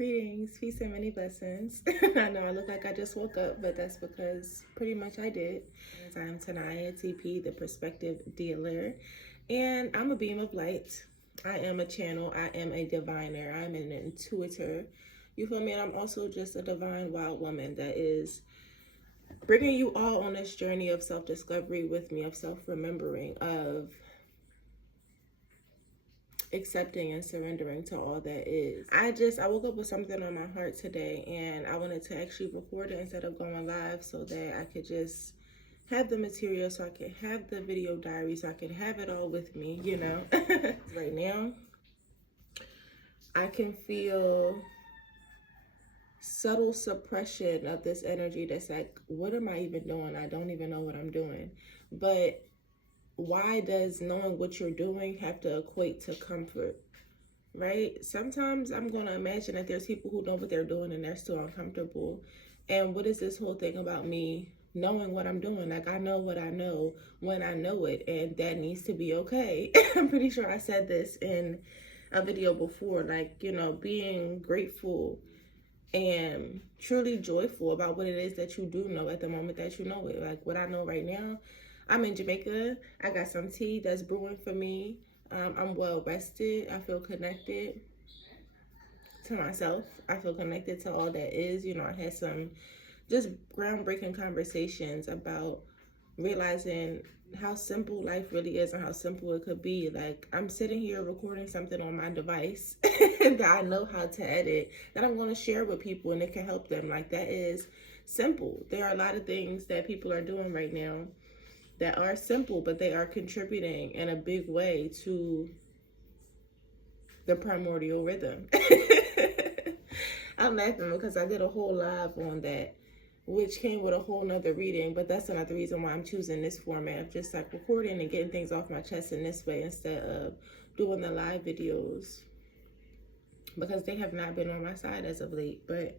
Greetings, peace and many blessings. I know I look like I just woke up, but that's because pretty much I did. As I am Tanaya TP, the perspective dealer, and I'm a beam of light. I am a channel. I am a diviner. I'm an intuitor. You feel me? And I'm also just a divine wild woman that is bringing you all on this journey of self-discovery with me, of self-remembering, of accepting and surrendering to all that is. I woke up with something on my heart today, and I wanted to actually record it instead of going live so that I could just have the material, so I could have the video diary, so I could have it all with me, you know. Right now I can feel subtle suppression of this energy that's like, what am I even doing? I don't even know what I'm doing. But why does knowing what you're doing have to equate to comfort, right? Sometimes I'm going to imagine that there's people who know what they're doing and they're still uncomfortable. And what is this whole thing about me knowing what I'm doing? Like, I know what I know when I know it, and that needs to be okay. I'm pretty sure I said this in a video before, like, you know, being grateful and truly joyful about what it is that you do know at the moment that you know it. Like what I know right now, I'm in Jamaica. I got some tea that's brewing for me. I'm well rested. I feel connected to myself. I feel connected to all that is. You know, I had some just groundbreaking conversations about realizing how simple life really is and how simple it could be. Like, I'm sitting here recording something on my device that I know how to edit, that I'm going to share with people and it can help them. Like, that is simple. There are a lot of things that people are doing right now that are simple, but they are contributing in a big way to the primordial rhythm. I'm laughing because I did a whole live on that, which came with a whole nother reading, but that's another reason why I'm choosing this format of just like recording and getting things off my chest in this way instead of doing the live videos, because they have not been on my side as of late. But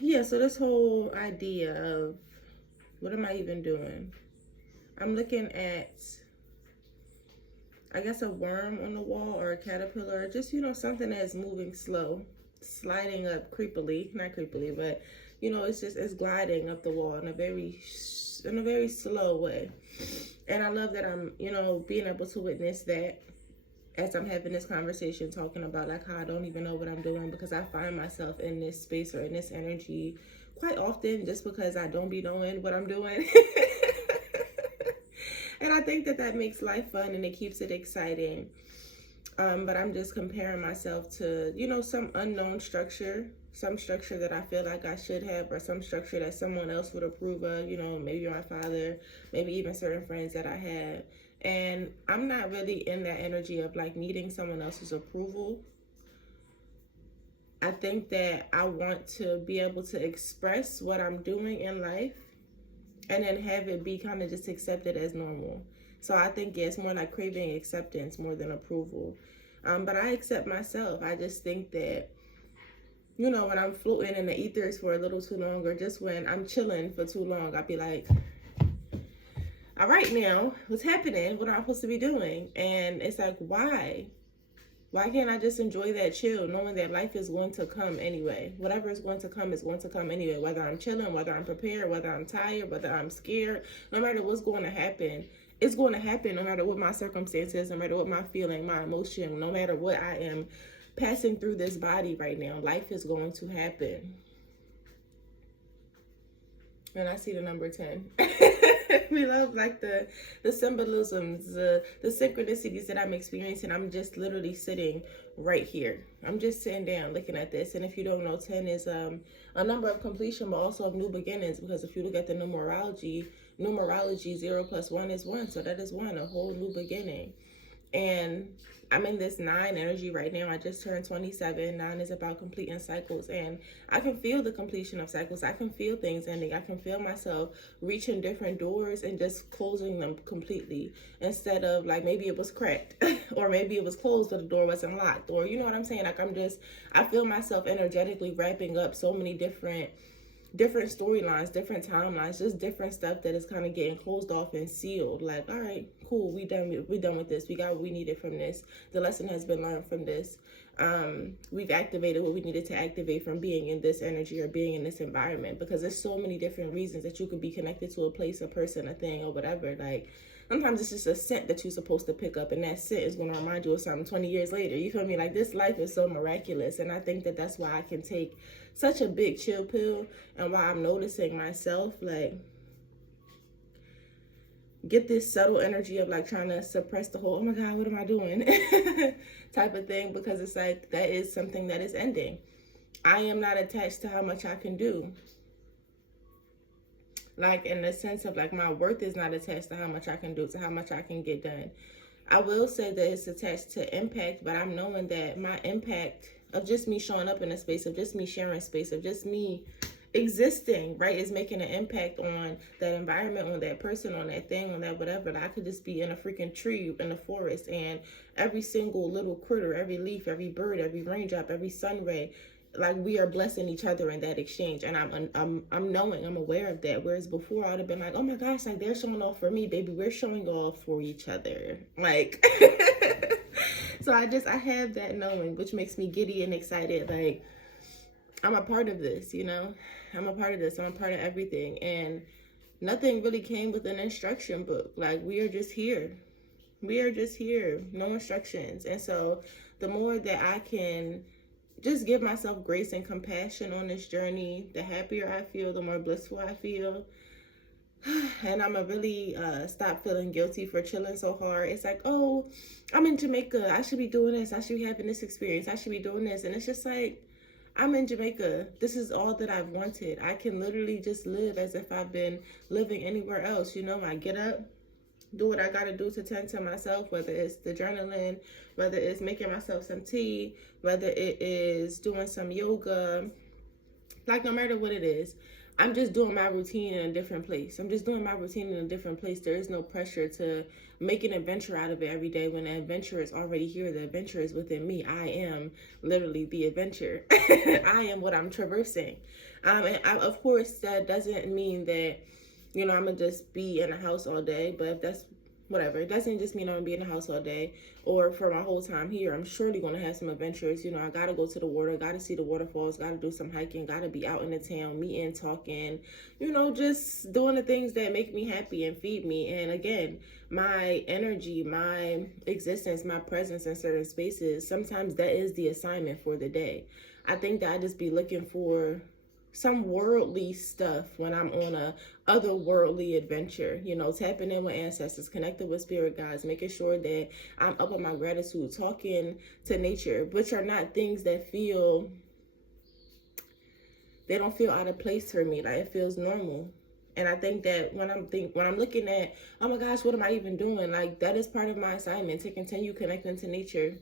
yeah, so this whole idea of what am I even doing? I'm looking at, I guess, a worm on the wall or a caterpillar, just, you know, something that's moving slow, sliding up creepily, not creepily, but you know, it's gliding up the wall in a very slow way. And I love that I'm, you know, being able to witness that as I'm having this conversation, talking about like how I don't even know what I'm doing, because I find myself in this space or in this energy quite often just because I don't be knowing what I'm doing. And I think that makes life fun and it keeps it exciting. But I'm just comparing myself to, you know, some unknown structure, some structure that I feel like I should have, or some structure that someone else would approve of, you know, maybe my father, maybe even certain friends that I had. And I'm not really in that energy of like needing someone else's approval. I think that I want to be able to express what I'm doing in life and then have it be kind of just accepted as normal. So I think, yeah, it's more like craving acceptance more than approval. But I accept myself. I just think that, you know, when I'm floating in the ethers for a little too long, or just when I'm chilling for too long, I'll be like, all right, now, what's happening? What am I supposed to be doing? And it's like, why? Why can't I just enjoy that chill, knowing that life is going to come anyway? Whatever is going to come anyway. Whether I'm chilling, whether I'm prepared, whether I'm tired, whether I'm scared, no matter what's going to happen, it's going to happen no matter what my circumstances, no matter what my feeling, my emotion, no matter what I am passing through this body right now. Life is going to happen. And I see the number 10. We love like the symbolisms, the synchronicities that I'm experiencing. I'm just literally sitting right here. I'm just sitting down looking at this. And if you don't know, 10 is a number of completion, but also of new beginnings. Because if you look at the numerology, 0 plus 1 is 1. So that is 1, a whole new beginning. And I'm in this 9 energy right now. I just turned 27. 9 is about completing cycles. And I can feel the completion of cycles. I can feel things ending. I can feel myself reaching different doors and just closing them completely. Instead of like, maybe it was cracked or maybe it was closed but the door wasn't locked. Or you know what I'm saying? Like I feel myself energetically wrapping up so many different different storylines, different timelines, just different stuff that is kind of getting closed off and sealed. Like, all right, cool, we done with this. We got what we needed from this. The lesson has been learned from this. We've activated what we needed to activate from being in this energy or being in this environment, because there's so many different reasons that you could be connected to a place, a person, a thing, or whatever. Like, sometimes it's just a scent that you're supposed to pick up, and that scent is going to remind you of something 20 years later. You feel me? Like, this life is so miraculous, and I think that that's why I can take such a big chill pill, and why I'm noticing myself, like, get this subtle energy of like trying to suppress the whole, oh my God, what am I doing type of thing, because it's like, that is something that is ending. I am not attached to how much I can do. Like, in the sense of like, my worth is not attached to how much I can do, to how much I can get done. I will say that it's attached to impact, but I'm knowing that my impact of just me showing up in a space, of just me sharing space, of just me existing, right, is making an impact on that environment, on that person, on that thing, on that whatever. Like, I could just be in a freaking tree in the forest, and every single little critter, every leaf, every bird, every raindrop, every sun ray, like, we are blessing each other in that exchange. And I'm knowing, I'm aware of that. Whereas before, I would have been like, oh my gosh, like, they're showing off for me, baby, we're showing off for each other, like. So I have that knowing, which makes me giddy and excited. Like, I'm a part of this, you know? I'm a part of this. I'm a part of everything. And nothing really came with an instruction book. Like, we are just here. We are just here. No instructions. And so the more that I can just give myself grace and compassion on this journey, the happier I feel, the more blissful I feel. And I'm gonna really stop feeling guilty for chilling so hard. It's like, oh, I'm in Jamaica, I should be doing this, I should be having this experience, I should be doing this. And it's just like, I'm in Jamaica. This is all that I've wanted. I can literally just live as if I've been living anywhere else. You know, I get up, do what I gotta do to tend to myself, whether it's the journaling, whether it's making myself some tea, whether it is doing some yoga. Like, no matter what it is, I'm just doing my routine in a different place. I'm just doing my routine in a different place. There is no pressure to make an adventure out of it every day when the adventure is already here. The adventure is within me. I am literally the adventure. I am what I'm traversing. And of course, that doesn't mean that, you know, I'm going to just be in a house all day. But if that's whatever, it doesn't just mean I'm going to be in the house all day or for my whole time here. I'm surely going to have some adventures. You know, I got to go to the water, got to see the waterfalls, got to do some hiking, got to be out in the town, meeting, talking, you know, just doing the things that make me happy and feed me. And again, my energy, my existence, my presence in certain spaces, sometimes that is the assignment for the day. I think that I just be looking for some worldly stuff when I'm on a otherworldly adventure, you know, tapping in with ancestors, connecting with spirit guides, making sure that I'm up on my gratitude, talking to nature, which are not things that they don't feel out of place for me. Like, it feels normal. And I think that when I'm looking at, oh my gosh, what am I even doing? Like, that is part of my assignment, to continue connecting to nature,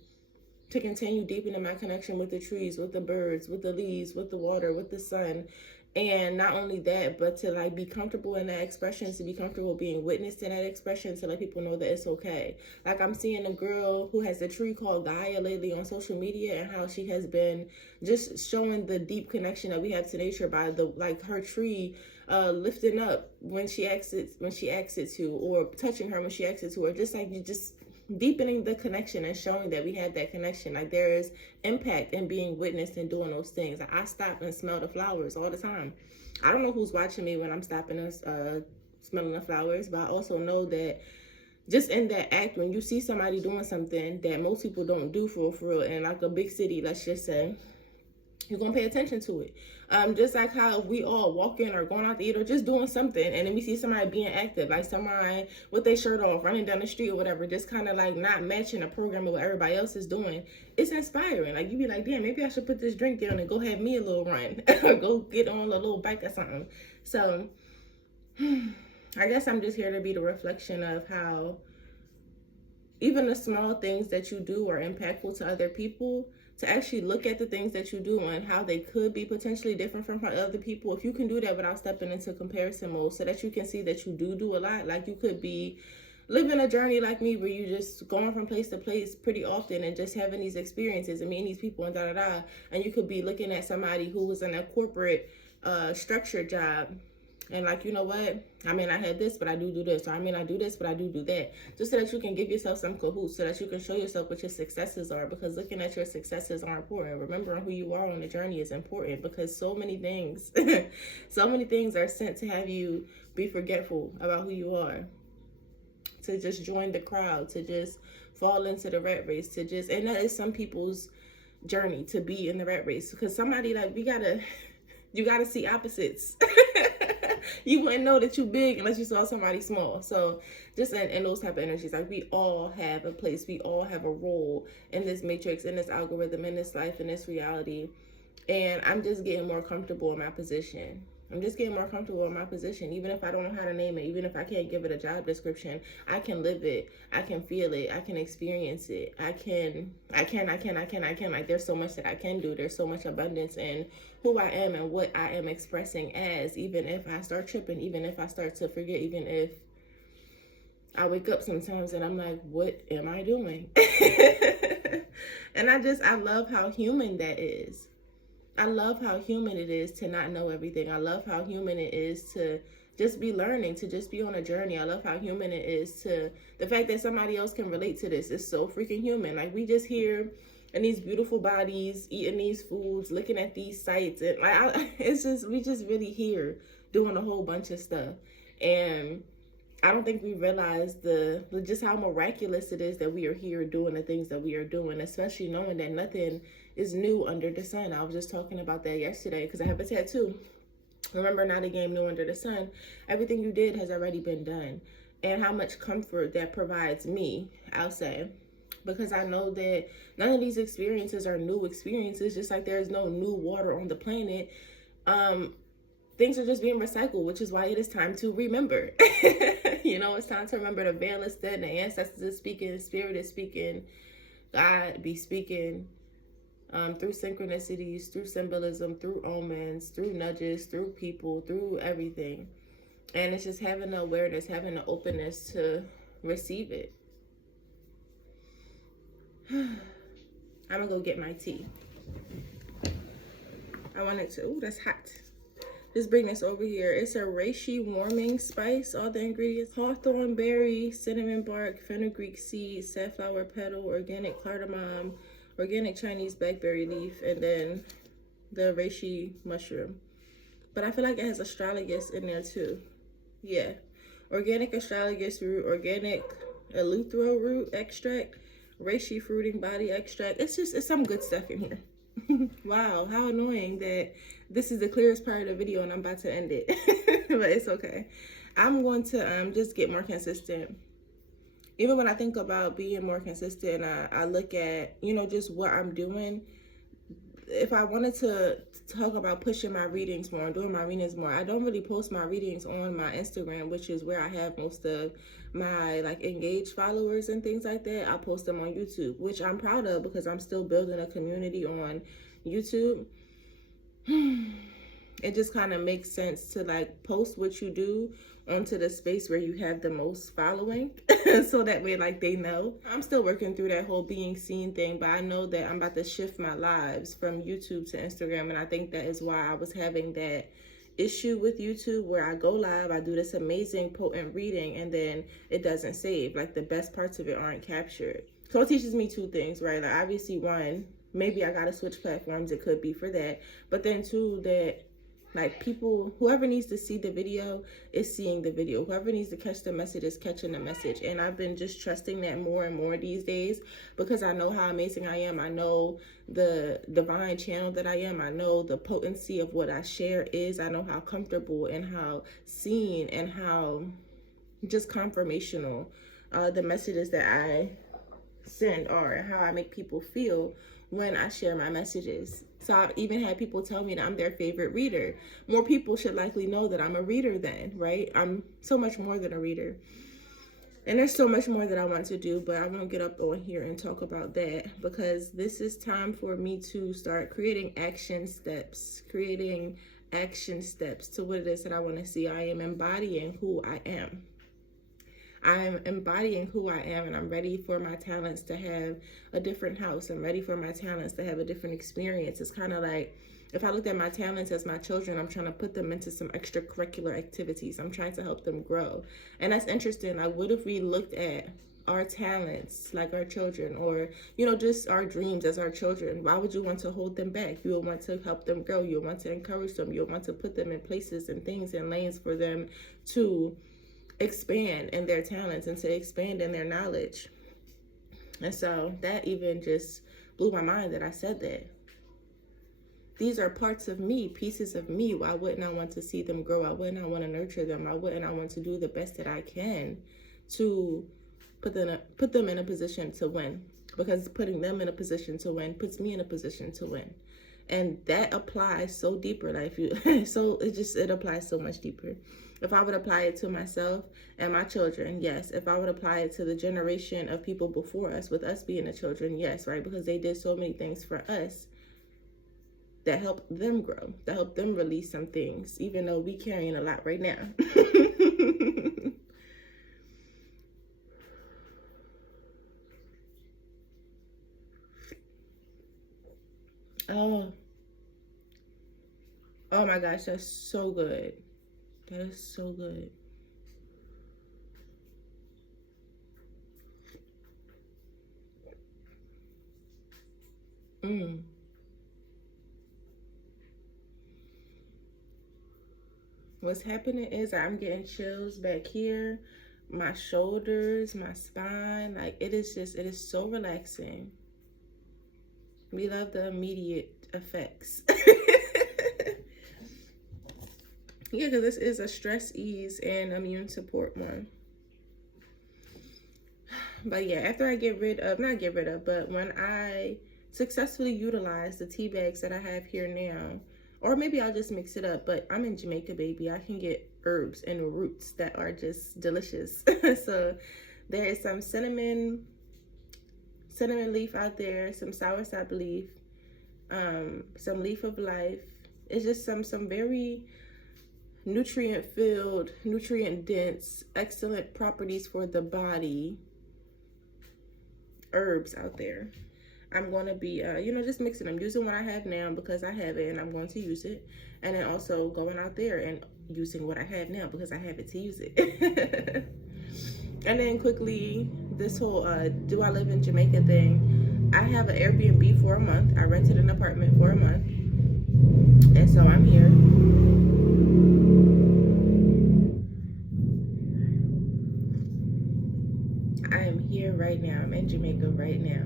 to continue deepening my connection with the trees, with the birds, with the leaves, with the water, with the sun. And not only that, but to like be comfortable in that expression, to be comfortable being witnessed in that expression, to let people know that it's okay. Like, I'm seeing a girl who has a tree called Gaia lately on social media, and how she has been just showing the deep connection that we have to nature by the, like, her tree lifting up when she asks it to, or touching her when she asks it to, or just like, you just deepening the connection and showing that we have that connection. Like, there is impact in being witnessed and doing those things. Like, I stop and smell the flowers all the time. I don't know who's watching me when I'm stopping and smelling the flowers, but I also know that just in that act, when you see somebody doing something that most people don't do for real, in like a big city, let's just say, you're gonna pay attention to it. Just like how we all walking or going out to eat or just doing something, and then we see somebody being active, like somebody with their shirt off, running down the street or whatever, just kind of like not matching the program of what everybody else is doing. It's inspiring. Like, you be like, damn, maybe I should put this drink down and go have me a little run or go get on a little bike or something. So I guess I'm just here to be the reflection of how even the small things that you do are impactful to other people, to actually look at the things that you do and how they could be potentially different from other people. If you can do that without stepping into comparison mode, so that you can see that you do a lot. Like, you could be living a journey like me, where you just going from place to place pretty often and just having these experiences and meeting these people and and you could be looking at somebody who was in a corporate structured job. And like, you know what? I may not have this, but I do this. Or I may not do this, but I do that. Just so that you can give yourself some cahoots, so that you can show yourself what your successes are. Because looking at your successes are important. Remembering who you are on the journey is important. Because so many things, so many things are sent to have you be forgetful about who you are. To just join the crowd, to just fall into the rat race, to just, and that is some people's journey, to be in the rat race. Because somebody, like, you gotta see opposites. You wouldn't know that you big unless you saw somebody small. So just in those type of energies, like, we all have a place, we all have a role in this matrix, in this algorithm, in this life, in this reality. And I'm just getting more comfortable in my position. I'm just getting more comfortable in my position. Even if I don't know how to name it, even if I can't give it a job description, I can live it. I can feel it. I can experience it. I can. Like, there's so much that I can do. There's so much abundance in who I am and what I am expressing as, even if I start tripping, even if I start to forget, even if I wake up sometimes and I'm like, what am I doing? And I love how human that is. I love how human it is to not know everything. I love how human it is to just be learning, to just be on a journey. I love how human it is to, the fact that somebody else can relate to this is so freaking human. Like, we just here in these beautiful bodies, eating these foods, looking at these sights. And like, we just really here doing a whole bunch of stuff. And I don't think we realize just how miraculous it is that we are here doing the things that we are doing, especially knowing that nothing is new under the sun. I was just talking about that yesterday because I have a tattoo. Remember, not a game new under the sun. Everything you did has already been done. And how much comfort that provides me, I'll say. Because I know that none of these experiences are new experiences, just like there's no new water on the planet. Things are just being recycled, which is why it is time to remember. You know, it's time to remember the veil is thin, the ancestors are speaking, the spirit is speaking, God be speaking through synchronicities, through symbolism, through omens, through nudges, through people, through everything. And it's just having the awareness, having the openness to receive it. I'm gonna go get my tea. I wanted to, ooh, that's hot. Just bring this over here. It's a reishi warming spice. All the ingredients: hawthorn berry, cinnamon bark, fenugreek seed, safflower petal, organic cardamom, organic Chinese blackberry leaf, and then the reishi mushroom. But I feel like it has astragalus in there too. Yeah. Organic astragalus root, organic eleuthero root extract, reishi fruiting body extract. It's some good stuff in here. Wow, how annoying that this is the clearest part of the video and I'm about to end it. But it's okay. I'm going to just get more consistent. Even when I think about being more consistent, I look at, you know, just what I'm doing. If I wanted to talk about pushing my readings more, doing my readings more, I don't really post my readings on my Instagram, which is where I have most of my like engaged followers and things like that. I post them on YouTube, which I'm proud of because I'm still building a community on YouTube. It just kind of makes sense to like post what you do onto the space where you have the most following so that way like they know. I'm still working through that whole being seen thing, but I know that I'm about to shift my lives from YouTube to Instagram, and I think that is why I was having that issue with YouTube where I go live, I do this amazing potent reading, and then it doesn't save. Like, the best parts of it aren't captured. So it teaches me two things, right? Like, obviously, one, maybe I gotta switch platforms. It could be for that. But then two, that like people, whoever needs to see the video is seeing the video. Whoever needs to catch the message is catching the message. And I've been just trusting that more and more these days because I know how amazing I am. I know the divine channel that I am. I know the potency of what I share is. I know how comfortable and how seen and how just confirmational the messages that I send are, and how I make people feel when I share my messages. So I've even had people tell me that I'm their favorite reader. More people should likely know that I'm a reader then, right? I'm so much more than a reader. And there's so much more that I want to do, but I won't get up on here and talk about that because this is time for me to start creating action steps to what it is that I want to see. I am embodying who I am. I'm embodying who I am, and I'm ready for my talents to have a different house. I'm ready for my talents to have a different experience. It's kind of like, if I looked at my talents as my children, I'm trying to put them into some extracurricular activities. I'm trying to help them grow. And that's interesting. Like, what if we looked at our talents like our children, or just our dreams as our children? Why would you want to hold them back? You would want to help them grow. You would want to encourage them. You would want to put them in places and things and lanes for them to expand in their talents and to expand in their knowledge. And so that even just blew my mind that I said that. These are parts of me, pieces of me. Why wouldn't I want to see them grow? Why wouldn't I want to nurture them? Why wouldn't I want to do the best that I can to put them in a position to win? Because putting them in a position to win puts me in a position to win. And that applies so deeper. Like, it applies so much deeper. If I would apply it to myself and my children, yes. If I would apply it to the generation of people before us, with us being the children, yes, right? Because they did so many things for us that helped them grow, that helped them release some things, even though we carrying a lot right now. Oh my gosh, that's so good. That is so good. What's happening is I'm getting chills back here, my shoulders, my spine. Like, it is so relaxing. We love the immediate effects. Yeah, because this is a stress ease and immune support one. But yeah, after I but when I successfully utilize the tea bags that I have here now, or maybe I'll just mix it up, but I'm in Jamaica, baby. I can get herbs and roots that are just delicious. So there is some cinnamon leaf out there, some soursop leaf, some leaf of life. It's just some very nutrient filled, nutrient dense, excellent properties for the body herbs out there. I'm going to be just mixing them, using what I have now because I have it and I'm going to use it, and then also going out there and using what I have now because I have it to use it. And then quickly, this whole do I live in Jamaica thing. I have an Airbnb for a month. I rented an apartment for a month, and so I'm here. I am here right now. I'm in Jamaica right now.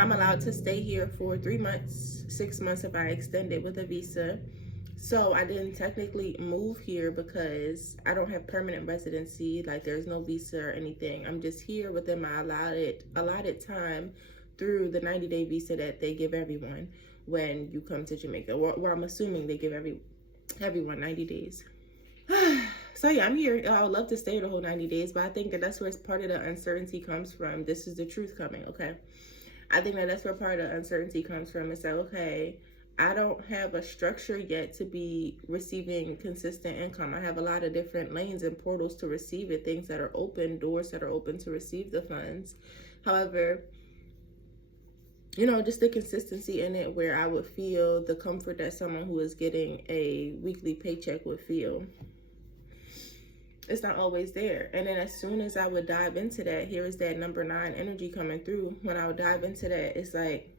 I'm allowed to stay here for 3 months, 6 months if I extend it with a visa. So I didn't technically move here because I don't have permanent residency. Like, there's no visa or anything. I'm just here within my allotted time through the 90-day visa that they give everyone when you come to Jamaica. Well, I'm assuming they give everyone 90 days. So yeah, I'm here. I would love to stay the whole 90 days, but I think that that's where part of the uncertainty comes from. This is the truth coming, okay? I think that that's where part of the uncertainty comes from. It's like, okay, I don't have a structure yet to be receiving consistent income. I have a lot of different lanes and portals to receive it, things that are open, doors that are open to receive the funds. However, just the consistency in it where I would feel the comfort that someone who is getting a weekly paycheck would feel. It's not always there. And then as soon as I would dive into that, here is that number 9 energy coming through. When I would dive into that, it's like,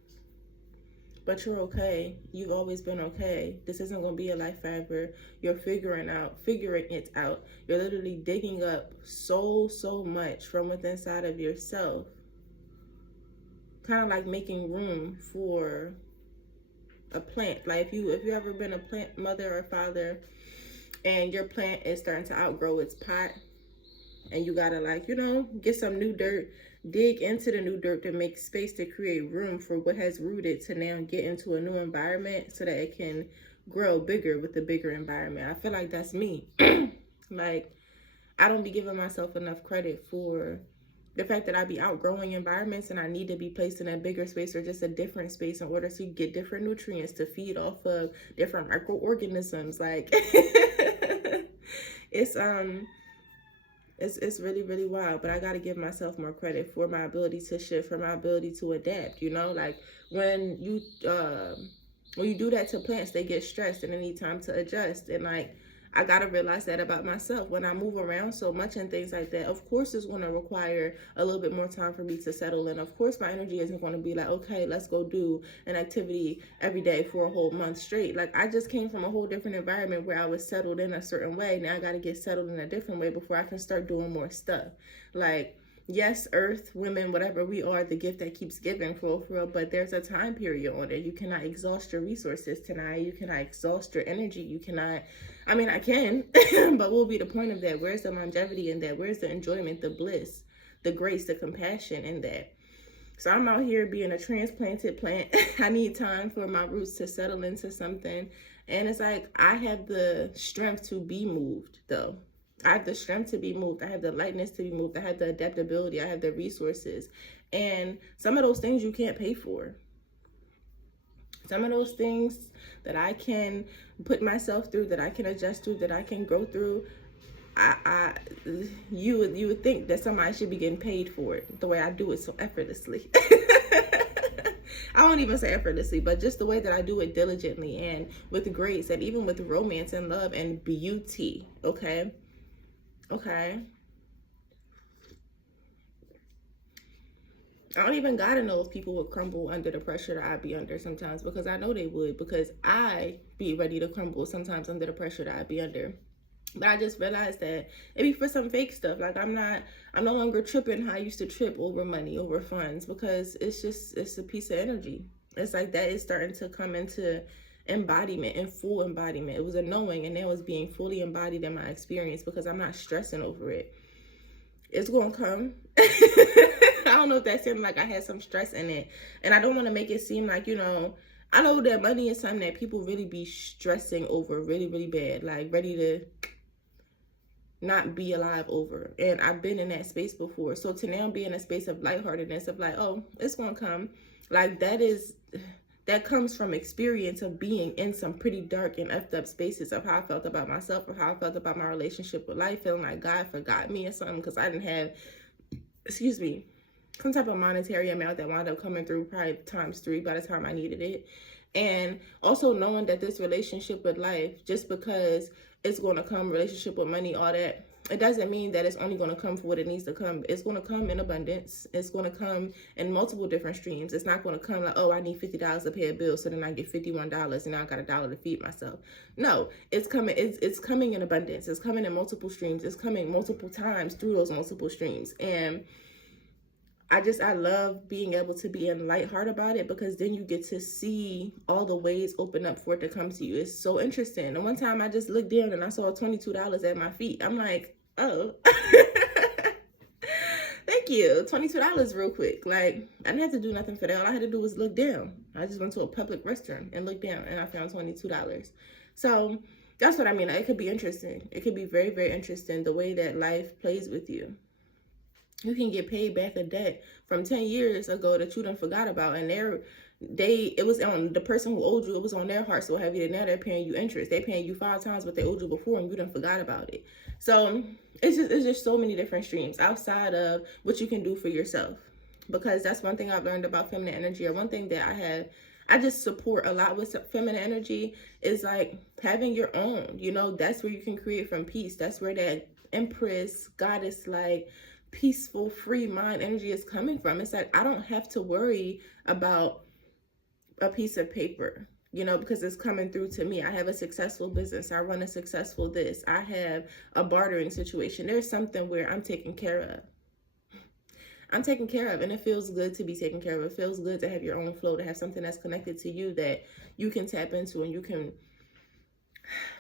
but you're okay. You've always been okay. This isn't going to be a life forever. You're figuring it out. You're literally digging up so much from within inside of yourself. Kind of like making room for a plant. Like, if you ever been a plant mother or father, and your plant is starting to outgrow its pot, and you gotta get some new dirt, dig into the new dirt to make space to create room for what has rooted to now get into a new environment so that it can grow bigger with the bigger environment. I feel like that's me. Like, I don't be giving myself enough credit for the fact that I be outgrowing environments and I need to be placed in a bigger space or just a different space in order to get different nutrients to feed off of different microorganisms. Like, it's It's really, really wild, but I got to give myself more credit for my ability to shift, for my ability to adapt, you know? Like when you do that to plants, they get stressed and they need time to adjust. And like I got to realize that about myself. When I move around so much and things like that, of course it's going to require a little bit more time for me to settle in. Of course my energy isn't going to be like, okay, let's go do an activity every day for a whole month straight. Like I just came from a whole different environment where I was settled in a certain way. Now I got to get settled in a different way before I can start doing more stuff. Like, yes, earth, women, whatever, we are the gift that keeps giving, for real, but there's a time period on it. You cannot exhaust your resources tonight. You cannot exhaust your energy. You cannot, I mean, I can, but what will be the point of that? Where's the longevity in that? Where's the enjoyment, the bliss, the grace, the compassion in that? So I'm out here being a transplanted plant. I need time for my roots to settle into something. And it's like, I have the strength to be moved, though. I have the strength to be moved. I have the lightness to be moved. I have the adaptability. I have the resources. And some of those things you can't pay for. Some of those things that I can put myself through, that I can adjust through, that I can grow through, you would think that somebody should be getting paid for it, the way I do it so effortlessly. I won't even say effortlessly, but just the way that I do it diligently and with grace, and even with romance and love and beauty. Okay. I don't even gotta know if people would crumble under the pressure that I'd be under sometimes, because I know they would, because I be ready to crumble sometimes under the pressure that I'd be under. But I just realized that it be for some fake stuff. Like I'm no longer tripping how I used to trip over money, over funds, because it's a piece of energy. It's like that is starting to come into embodiment and full embodiment. It was a knowing, and now it's being fully embodied in my experience because I'm not stressing over it. It's gonna come. I don't know if that seemed like I had some stress in it, and I don't want to make it seem like, you know, I know that money is something that people really be stressing over really, really bad, like ready to not be alive over. And I've been in that space before. So to now be in a space of lightheartedness, of like, oh, it's gonna come, like that comes from experience of being in some pretty dark and effed up spaces of how I felt about myself, or how I felt about my relationship with life, feeling like God forgot me or something because I didn't have, some type of monetary amount that wound up coming through probably ×3 by the time I needed it. And also knowing that this relationship with life, just because it's going to come, relationship with money, all that, it doesn't mean that it's only going to come for what it needs to come. It's going to come in abundance. It's going to come in multiple different streams. It's not going to come like, oh, I need $50 to pay a bill, so then I get $51 and now I got $1 to feed myself. No, it's coming. It's coming in abundance. It's coming in multiple streams. It's coming multiple times through those multiple streams. And I love being able to be in light heart about it, because then you get to see all the ways open up for it to come to you. It's so interesting. And one time I just looked down and I saw $22 at my feet. I'm like, oh, thank you. $22 real quick. Like, I didn't have to do nothing for that. All I had to do was look down. I just went to a public restroom and looked down and I found $22. So that's what I mean. It could be interesting. It could be very, very interesting, the way that life plays with you. You can get paid back a debt from 10 years ago that you done forgot about, and it was on the person who owed you. It was on their heart so heavy that now they're paying you interest. They're paying you 5 times what they owed you before, and you done forgot about it. So it's just so many different streams outside of what you can do for yourself, because that's one thing I've learned about feminine energy, or one thing that I just support a lot with feminine energy, is like having your own. You know, that's where you can create from peace. That's where that empress, goddess, like peaceful, free mind energy is coming from. It's like I don't have to worry about a piece of paper, you know, because it's coming through to me. I have a successful business. I run a successful this. I have a bartering situation. There's something where I'm taken care of. And it feels good to be taken care of. It feels good to have your own flow, to have something that's connected to you that you can tap into and you can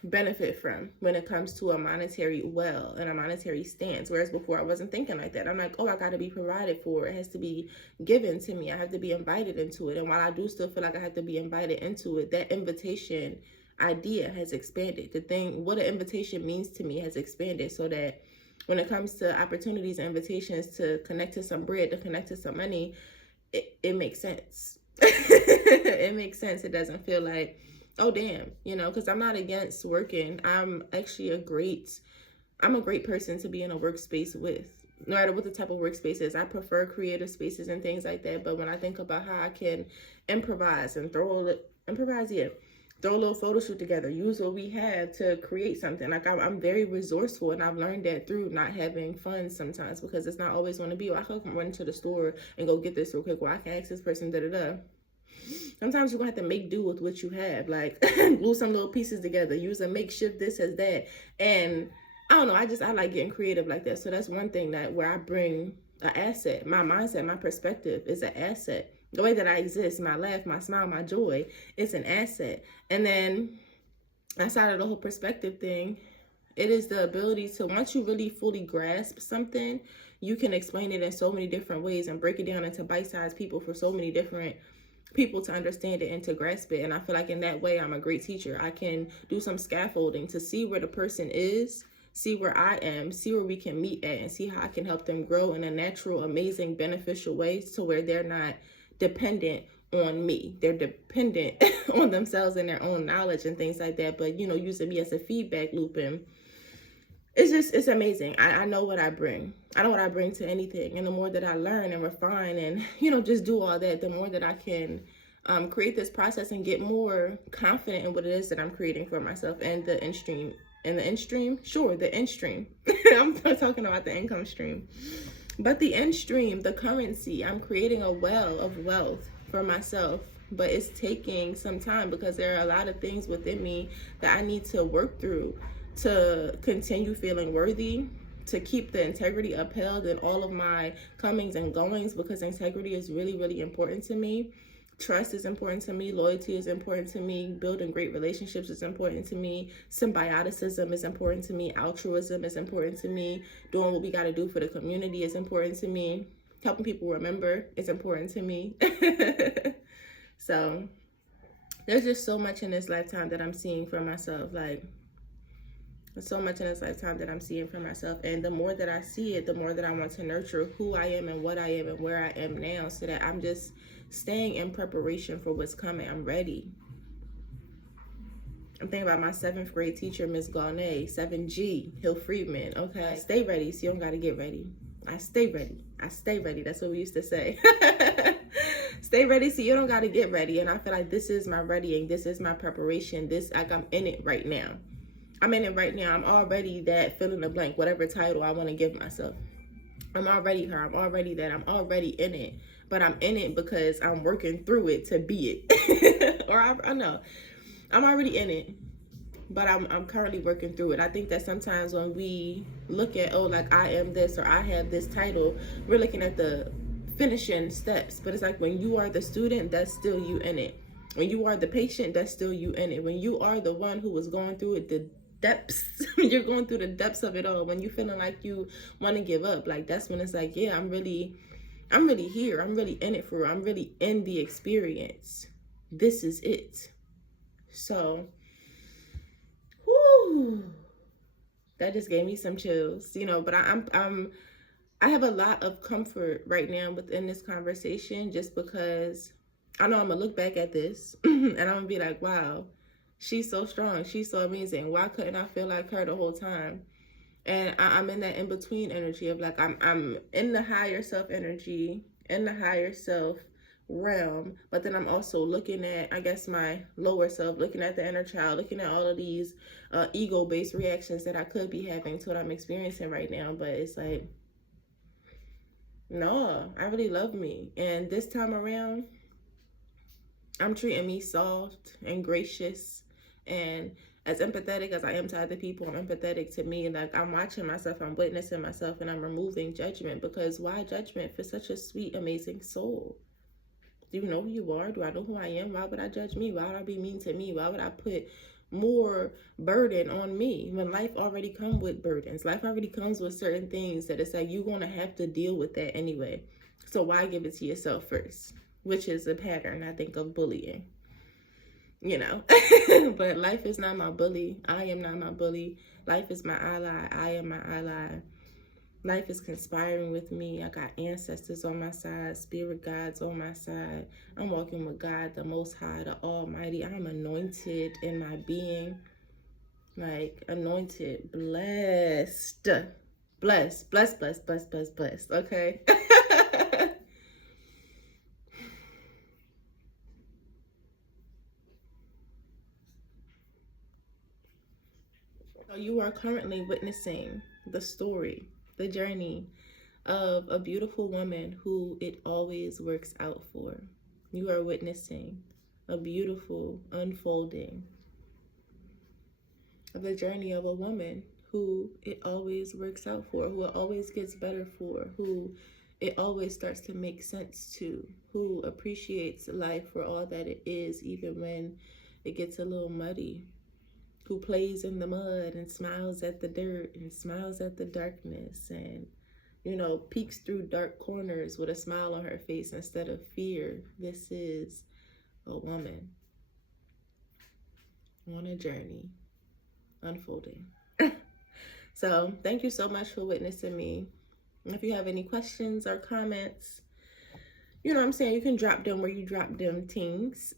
benefit from when it comes to a monetary well and a monetary stance. Whereas before I wasn't thinking like that. I'm like, oh, I got to be provided for. It has to be given to me. I have to be invited into it. And while I do still feel like I have to be invited into it, that invitation idea has expanded. What an invitation means to me has expanded, so that when it comes to opportunities and invitations to connect to some bread, to connect to some money, it makes sense. It makes sense. It doesn't feel like, oh damn, you know, because I'm not against working. I'm actually a great I'm a great person to be in a workspace with. No matter what the type of workspace is, I prefer creative spaces and things like that. But when I think about how I can improvise and throw a little photo shoot together, use what we have to create something. Like I'm very resourceful, and I've learned that through not having funds sometimes, because it's not always going to be, well, I can run to the store and go get this real quick. Well, I can ask this person, da-da-da. Sometimes you're going to have to make do with what you have. Like, glue some little pieces together, use a makeshift this as that. And I don't know, I like getting creative like that. So that's one thing that where I bring an asset. My mindset, my perspective is an asset. The way that I exist, my laugh, my smile, my joy, it's an asset. And then outside of the whole perspective thing, it is the ability to, once you really fully grasp something, you can explain it in so many different ways and break it down into bite-sized people for so many different people to understand it and to grasp it. And I feel like in that way, I'm a great teacher. I can do some scaffolding to see where the person is, see where I am, see where we can meet at, and see how I can help them grow in a natural, amazing, beneficial way, to where they're not dependent on me. They're dependent on themselves and their own knowledge and things like that. But, using me as a feedback loop, and it's amazing. I know what I bring. I know what I bring to anything. And the more that I learn and refine and, just do all that, the more that I can create this process and get more confident in what it is that I'm creating for myself and the end stream. And the end stream? Sure, the end stream. I'm talking about the income stream. But the end stream, the currency, I'm creating a well of wealth for myself. But it's taking some time, because there are a lot of things within me that I need to work through to continue feeling worthy, to keep the integrity upheld in all of my comings and goings, because integrity is really, really important to me. Trust is important to me. Loyalty is important to me. Building great relationships is important to me. Symbioticism is important to me. Altruism is important to me. Doing what we got to do for the community is important to me. Helping people remember is important to me. So there's just so much in this lifetime that I'm seeing for myself. Like, there's so much in this lifetime that I'm seeing for myself. And the more that I see it, the more that I want to nurture who I am and what I am and where I am now, so that I'm just staying in preparation for what's coming. I'm ready. I'm thinking about my 7th grade teacher, Miss Garnay, 7G, Hill Friedman. Okay, stay ready so you don't got to get ready. I stay ready. I stay ready. That's what we used to say. Stay ready so you don't got to get ready. And I feel like this is my readying. This is my preparation. I'm in it right now. I'm in it right now. I'm already that, fill in the blank, whatever title I want to give myself. I'm already her. I'm already that. I'm already in it. But I'm in it because I'm working through it to be it. Or I know. I'm already in it, but I'm currently working through it. I think that sometimes when we look at, like I am this or I have this title, we're looking at the finishing steps. But it's like when you are the student, that's still you in it. When you are the patient, that's still you in it. When you are the one who was going through it, the depths, you're going through the depths of it all. When you feeling like you want to give up, like that's when it's like, yeah, I'm really here. I'm really in it for real. I'm really in the experience. This is it. So, whoo, that just gave me some chills, but I have a lot of comfort right now within this conversation, just because I know I'm gonna look back at this and I'm gonna be like, wow, she's so strong. She's so amazing. Why couldn't I feel like her the whole time? And I'm in that in-between energy of like, I'm in the higher self energy, in the higher self realm, but then I'm also looking at, I guess, my lower self, looking at the inner child, looking at all of these ego-based reactions that I could be having to what I'm experiencing right now. But it's like, no, I really love me. And this time around, I'm treating me soft and gracious, and as empathetic as I am to other people, I'm empathetic to me. Like, I'm watching myself, I'm witnessing myself, and I'm removing judgment, because why judgment for such a sweet, amazing soul? Do you know who you are? Do I know who I am? Why would I judge me? Why would I be mean to me? Why would I put more burden on me when life already comes with burdens? Life already comes with certain things that it's like you're going to have to deal with that anyway. So why give it to yourself first? Which is a pattern, I think, of bullying. But life is not my bully. I am not my bully. Life is my ally. I am my ally. Life is conspiring with me. I got ancestors on my side, spirit guides on my side. I'm walking with God, the Most High, the Almighty. I'm anointed in my being. like anointed, blessed, blessed, okay? So you are currently witnessing the story, the journey of a beautiful woman who it always works out for. You are witnessing a beautiful unfolding of the journey of a woman who it always works out for, who it always gets better for, who it always starts to make sense to, who appreciates life for all that it is, even when it gets a little muddy, who plays in the mud and smiles at the dirt and smiles at the darkness and, you know, peeks through dark corners with a smile on her face instead of fear. This is a woman on a journey unfolding. So thank you so much for witnessing me. If you have any questions or comments, you know what I'm saying, you can drop them where you drop them things.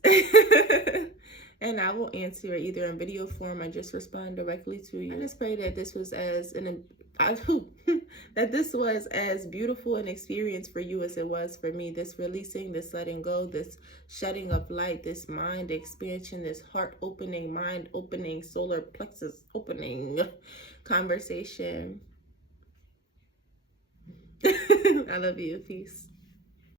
And I will answer it either in video form or just respond directly to you. I just pray that this was that this was as beautiful an experience for you as it was for me. This releasing, this letting go, this shedding of light, this mind expansion, this heart opening, mind opening, solar plexus opening conversation. I love you. Peace.